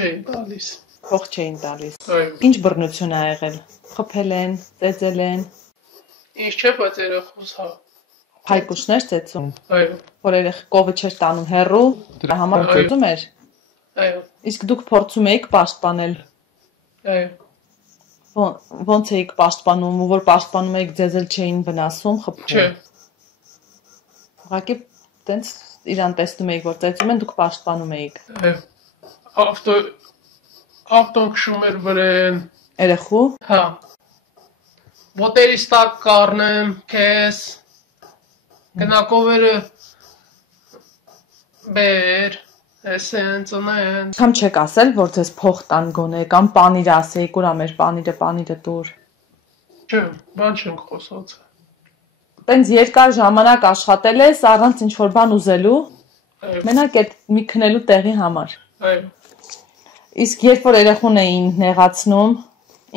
չէին տալիս։ Փող չէին տալիս։ Այո։ Ինչ բռնություն ա եղել։ Խփել են, ծեծել են։ Ինչ չէ, բայց երախոս հա։ Փայկուշներ ծեծում։ Այո։ Որ երեխկովը չէր տանում հեռու, դրա համար ծեծում էր։ Այո։ Իսկ դուք փորձում եք պաշտպանել։ Այո։ Ոնց էիք պաշտպանում, ու որ պաշտպանում եք ձեզ էլ չէին վնասում, խփում։ Չէ։ Ուղղակի տենց իրան տեսնում էիք, որ ծեծում են, դուք պաշտպանում էիք։ Այո։ Ավտոն քշում էր վրեն։ Երեխու։ Հա։ Ոտերից տակ կառնեմ, քեզ։ Գնակովերը բեր, էսենց ունեն։ Կամ չեք ասել, որ ձեզ փող տան գոնե, կամ պանիր ասեիք, ուրա մեր պանիրը տուր։ Չէ, բան չենք խոսած։ Տենց երկար ժամանակ աշխատել ես առանց ինչ որ բան ուզելու, մենակ այդ մի քնելու տեղի համար։ Այո։ Իսկ երբ որ երեխուն էին նեղացնում,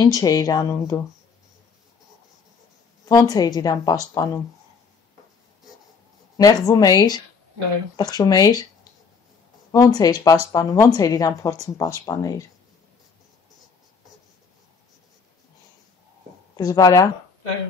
ինչ էիր անում դու։ Ոնց էիր իրան պաշտպանում։ Նեղվում էիր, Այո։ տխրում էիր։ Ոնց էիր պաշտպանում, ոնց էիր իրան փորձում պաշտպանել։ Դժվար է։ Այո։